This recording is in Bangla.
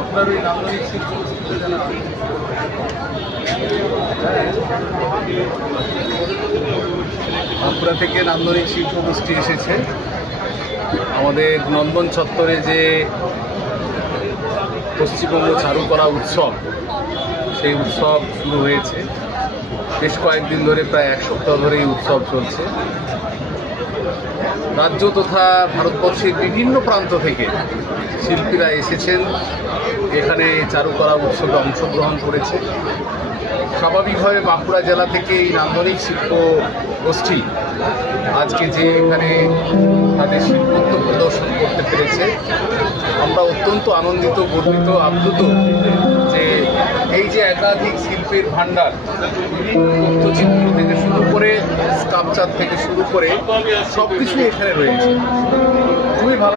আপনার ওই নান্দনিক শিল্প বাঁকুড়া থেকে নান্দনিক শিল্প গোষ্ঠী এসেছে আমাদের নন্দন চত্বরে যে পশ্চিমবঙ্গ চারুকলা উৎসব, সেই উৎসব শুরু হয়েছে। বেশ কয়েকদিন ধরে, প্রায় এক সপ্তাহ ধরে এই উৎসব চলছে। রাজ্য তথা ভারতবর্ষের বিভিন্ন প্রান্ত থেকে শিল্পীরা এসেছেন, এখানে চারুকলা উৎসবে অংশগ্রহণ করেছে। স্বাভাবিকভাবে বাঁকুড়া জেলা থেকে এই নান্দনিক শিল্প গোষ্ঠী আজকে যে এখানে তাদের শিল্পত্ব প্রদর্শন করতে পেরেছে, আমরা অত্যন্ত আনন্দিত, গর্বিত, আপ্লুত যে এই যে একাধিক শিল্পের ভাণ্ডার, তথ্যচিত্র থেকে শুরু করে স্কাল্পচার থেকে শুরু করে সব কিছুই এখানে রয়েছে। খুবই ভালো।